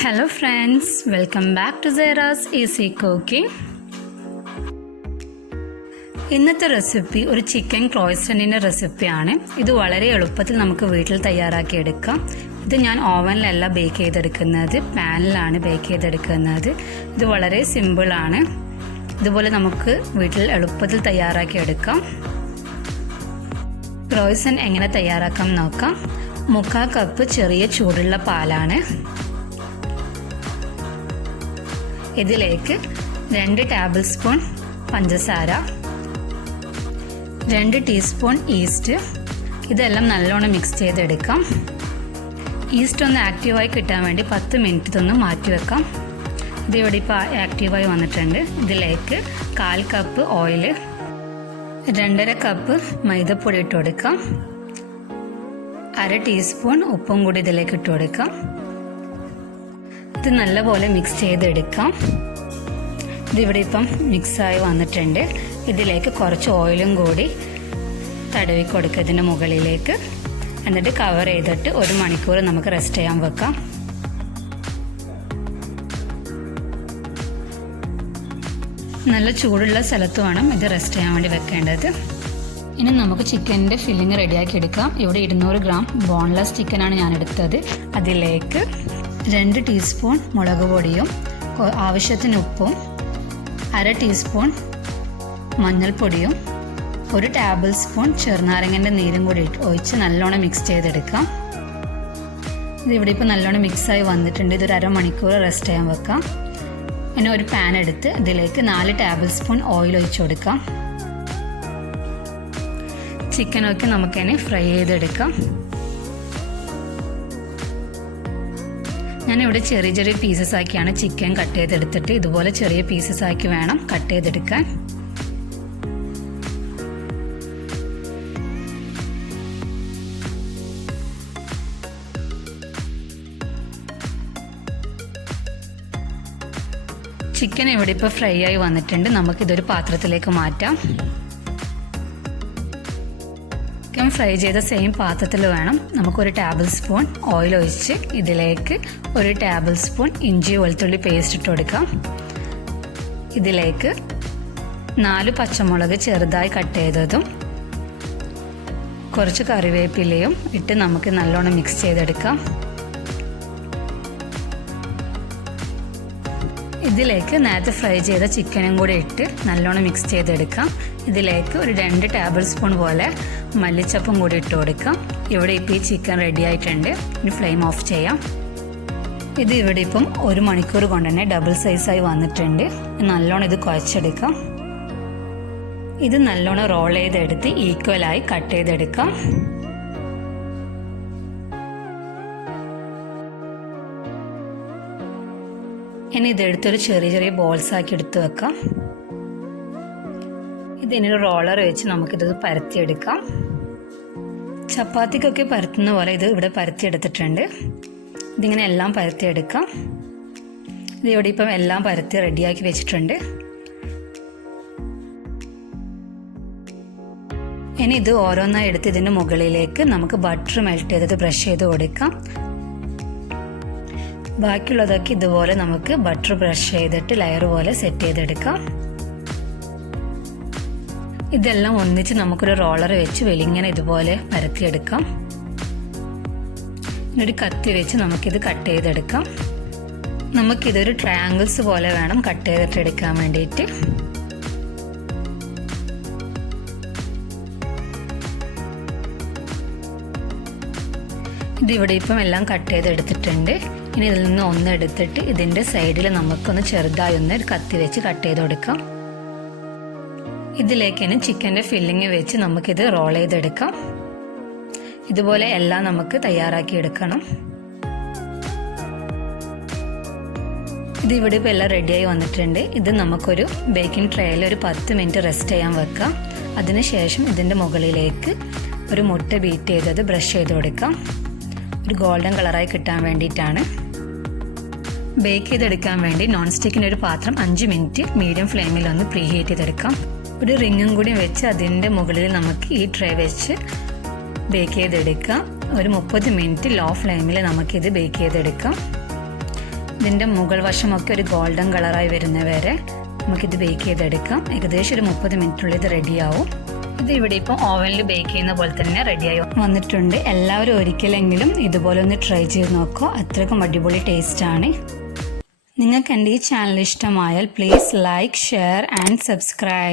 Hello friends, welcome back to Zaira's Easy Cooking. ഇന്നത്തെ recipe ഒരു chicken ക്രോയിസന്റിന്റെ റെസിപ്പിയാണ്. ഇത് വളരെ എളുപ്പത്തിൽ നമുക്ക് വീട്ടിൽ തയ്യാറാക്കി എടുക്കാം. ഇത് ഞാൻ ഓവനിലല്ല ബേക്ക് ചെയ്തെടുക്കുന്നത്, പാനിലാണ് ബേക്ക് ചെയ്തെടുക്കുന്നത്. ഇത് വളരെ സിമ്പിൾ ആണ്. ഇതുപോലെ നമുക്ക് വീട്ടിൽ എളുപ്പത്തിൽ തയ്യാറാക്കി എടുക്കാം. ക്രോയിസന്റ് എങ്ങനെ തയ്യാറാക്കാം നോക്കാം. 3/4 കപ്പ് ചെറിയ ചൂടുള്ള പാലാണ്. ഇതിലേക്ക് 2 ടേബിൾ സ്പൂൺ പഞ്ചസാര, 2 ടീസ്പൂൺ ഈസ്റ്റ്, ഇതെല്ലാം നല്ലോണം മിക്സ് ചെയ്തെടുക്കാം. ഈസ്റ്റ് ഒന്ന് ആക്റ്റീവായി കിട്ടാൻ വേണ്ടി 10 മിനിറ്റ് ഇതൊന്ന് മാറ്റി വെക്കാം. ഇതിവിടെ ഇപ്പോൾ ആക്റ്റീവായി വന്നിട്ടുണ്ട്. ഇതിലേക്ക് 1/4 കപ്പ് ഓയിൽ, 2.5 കപ്പ് മൈദപ്പൊടി ഇട്ട് കൊടുക്കാം. 1/2 ടീസ്പൂൺ ഉപ്പും കൂടി ഇതിലേക്ക് ഇട്ട് കൊടുക്കാം. ഇത് നല്ലപോലെ മിക്സ് ചെയ്തെടുക്കാം. ഇതിവിടെ ഇപ്പം മിക്സായി വന്നിട്ടുണ്ട്. ഇതിലേക്ക് കുറച്ച് ഓയിലും കൂടി തടവി കൊടുക്കുക ഇതിൻ്റെ മുകളിലേക്ക്. എന്നിട്ട് കവർ ചെയ്തിട്ട് 1 മണിക്കൂർ നമുക്ക് റെസ്റ്റ് ചെയ്യാൻ വെക്കാം. നല്ല ചൂടുള്ള സ്ഥലത്ത് വേണം ഇത് റെസ്റ്റ് ചെയ്യാൻ വേണ്ടി വെക്കേണ്ടത്. ഇനി നമുക്ക് ചിക്കൻ്റെ ഫില്ലിങ് റെഡിയാക്കി എടുക്കാം. ഇവിടെ 200 ഗ്രാം ബോൺലെസ് ചിക്കനാണ് ഞാൻ എടുത്തത്. അതിലേക്ക് 2 ടീസ്പൂൺ മുളക് പൊടിയും ആവശ്യത്തിന് ഉപ്പും, 1/2 ടീസ്പൂൺ മഞ്ഞൾപ്പൊടിയും, 1 ടേബിൾ സ്പൂൺ ചെറുനാരങ്ങൻ്റെ നീരും കൂടി ഒഴിച്ച് നല്ലോണം മിക്സ് ചെയ്തെടുക്കാം. ഇതിവിടെ ഇപ്പോൾ നല്ലോണം മിക്സായി വന്നിട്ടുണ്ട്. ഇതൊരു 1/2 മണിക്കൂർ റെസ്റ്റ് ചെയ്യാൻ വെക്കാം. ഇനി ഒരു പാൻ എടുത്ത് ഇതിലേക്ക് 4 ടേബിൾ സ്പൂൺ ഓയിൽ ഒഴിച്ച് കൊടുക്കാം. ചിക്കനൊക്കെ നമുക്കിനി ഫ്രൈ ചെയ്തെടുക്കാം. ഞാനിവിടെ ചെറിയ ചെറിയ പീസസ് ആക്കിയാണ് ചിക്കൻ കട്ട് ചെയ്തെടുത്തിട്ട്, ഇതുപോലെ ചെറിയ പീസസ് ആക്കി വേണം കട്ട് ചെയ്തെടുക്കാൻ. ചിക്കൻ ഇവിടെ ഇപ്പോൾ ഫ്രൈ ആയി വന്നിട്ടുണ്ട്. നമുക്കിതൊരു പാത്രത്തിലേക്ക് മാറ്റാം. ചിക്കൻ ഫ്രൈ ചെയ്ത സെയിം പാത്രത്തിൽ വേണം നമുക്കൊരു ടേബിൾ സ്പൂൺ ഓയിൽ ഒഴിച്ച് ഇതിലേക്ക് 1 ടേബിൾ സ്പൂൺ ഇഞ്ചി വെളുത്തുള്ളി പേസ്റ്റ് ഇട്ട് കൊടുക്കാം. ഇതിലേക്ക് 4 പച്ചമുളക് ചെറുതായി കട്ട് ചെയ്തതും കുറച്ച് കറിവേപ്പിലയും ഇട്ട് നമുക്ക് നല്ലോണം മിക്സ് ചെയ്തെടുക്കാം. ഇതിലേക്ക് നേരത്തെ ഫ്രൈ ചെയ്ത ചിക്കനും കൂടി ഇട്ട് നല്ലോണം മിക്സ് ചെയ്തെടുക്കാം. ഇതിലേക്ക് ഒരു 2 ടേബിൾ സ്പൂൺ പോലെ മല്ലിച്ചപ്പും കൂടി ഇട്ട് കൊടുക്കാം. ഇവിടെ ഇപ്പോൾ ഈ ചിക്കൻ റെഡി ആയിട്ടുണ്ട്. ഇനി ഫ്ലെയിം ഓഫ് ചെയ്യാം. ഇത് ഇവിടെ ഇപ്പം 1 മണിക്കൂർ കൊണ്ട് തന്നെ ഡബിൾ സൈസായി വന്നിട്ടുണ്ട്. നല്ലോണം ഇത് കുഴച്ചെടുക്കാം. ഇത് നല്ലോണം റോൾ ചെയ്തെടുത്ത് ഈക്വലായി കട്ട് ചെയ്തെടുക്കാം. ഇനി ഇതെടുത്തൊരു ചെറിയ ചെറിയ ബോൾസ് ആക്കി എടുത്ത് വെക്കാം. ഇതിനൊരു റോളർ വെച്ച് നമുക്കിത് പരത്തിയെടുക്കാം. ചപ്പാത്തിക്കൊക്കെ പരത്തുന്ന പോലെ ഇത് ഇവിടെ പരത്തിയെടുത്തിട്ടുണ്ട്. ഇതിങ്ങനെ എല്ലാം പരത്തിയെടുക്കാം. ഇത് ഇവിടെ ഇപ്പം എല്ലാം പരത്തി റെഡിയാക്കി വെച്ചിട്ടുണ്ട്. ഇനി ഇത് ഓരോന്നായി എടുത്ത് ഇതിൻ്റെ മുകളിലേക്ക് നമുക്ക് ബട്ടർ മെൽറ്റ് ചെയ്തത് ബ്രഷ് ചെയ്ത് കൊടുക്കാം. ബാക്കിയുള്ളതൊക്കെ ഇതുപോലെ നമുക്ക് ബട്ടർ ബ്രഷ് ചെയ്തിട്ട് ലെയർ പോലെ സെറ്റ് ചെയ്തെടുക്കാം. ഇതെല്ലാം ഒന്നിച്ച് നമുക്കൊരു റോളർ വെച്ച് വെളിങ്ങനെ ഇതുപോലെ പരത്തിയെടുക്കാം. ഒരു കത്തി വെച്ച് നമുക്കിത് കട്ട് ചെയ്തെടുക്കാം. നമുക്കിതൊരു ട്രയാങ്കിൾസ് പോലെ വേണം കട്ട് ചെയ്തിട്ട് എടുക്കാൻ വേണ്ടിയിട്ട്. ഇതിവിടെ ഇപ്പം എല്ലാം കട്ട് ചെയ്തെടുത്തിട്ടുണ്ട്. ഇനി ഇതിൽ നിന്ന് ഒന്നെടുത്തിട്ട് ഇതിൻ്റെ സൈഡിൽ നമുക്കൊന്ന് ചെറുതായി ഒന്ന് കത്തി വെച്ച് കട്ട് ചെയ്ത് കൊടുക്കാം. ഇതിലേക്കാണ് ചിക്കൻ്റെ ഫില്ലിങ് വെച്ച് നമുക്കിത് റോൾ ചെയ്തെടുക്കാം. ഇതുപോലെ എല്ലാം നമുക്ക് തയ്യാറാക്കി എടുക്കണം. ഇത് ഇവിടെ ഇപ്പോൾ എല്ലാം റെഡിയായി വന്നിട്ടുണ്ട്. ഇത് നമുക്കൊരു ബേക്കിംഗ് ട്രേയിൽ ഒരു 10 മിനിറ്റ് റെസ്റ്റ് ചെയ്യാൻ വെക്കാം. അതിനുശേഷം ഇതിൻ്റെ മുകളിലേക്ക് ഒരു മുട്ട ബീറ്റ് ചെയ്തത് ബ്രഷ് ചെയ്ത് കൊടുക്കാം. ഒരു ഗോൾഡൻ കളറായി കിട്ടാൻ വേണ്ടിയിട്ടാണ്. ബേക്ക് ചെയ്തെടുക്കാൻ വേണ്ടി നോൺ സ്റ്റിക്കിൻ്റെ ഒരു പാത്രം 5 മിനിറ്റ് മീഡിയം ഫ്ലെയിമിൽ ഒന്ന് പ്രീ ഹീറ്റ് ചെയ്തെടുക്കാം. ഒരു റിങ്ങും കൂടി വെച്ച് അതിൻ്റെ മുകളിൽ നമുക്ക് ഈ ട്രേ വെച്ച് ബേക്ക് ചെയ്തെടുക്കാം. ഒരു 30 മിനിറ്റ് ലോ ഫ്ലെയിമിൽ നമുക്കിത് ബേക്ക് ചെയ്തെടുക്കാം. ഇതിൻ്റെ മുകൾ വശമൊക്കെ ഒരു ഗോൾഡൻ കളറായി വരുന്നവരെ നമുക്കിത് ബേക്ക് ചെയ്തെടുക്കാം. ഏകദേശം ഒരു 30 മിനിറ്റുള്ളിൽ ഇത് റെഡിയാവും. ഇത് ഇവിടെ ഇപ്പോൾ ഓവനിൽ ബേക്ക് ചെയ്യുന്ന പോലെ തന്നെ റെഡിയായി വന്നിട്ടുണ്ട്. എല്ലാവരും ഒരിക്കലെങ്കിലും ഇതുപോലെ ഒന്ന് ട്രൈ ചെയ്ത് നോക്കുക. അത്രയ്ക്കും അടിപൊളി ടേസ്റ്റാണ്. നിങ്ങൾക്ക് എൻ്റെ ഈ ചാനൽ ഇഷ്ടമായാൽ please like, share and subscribe.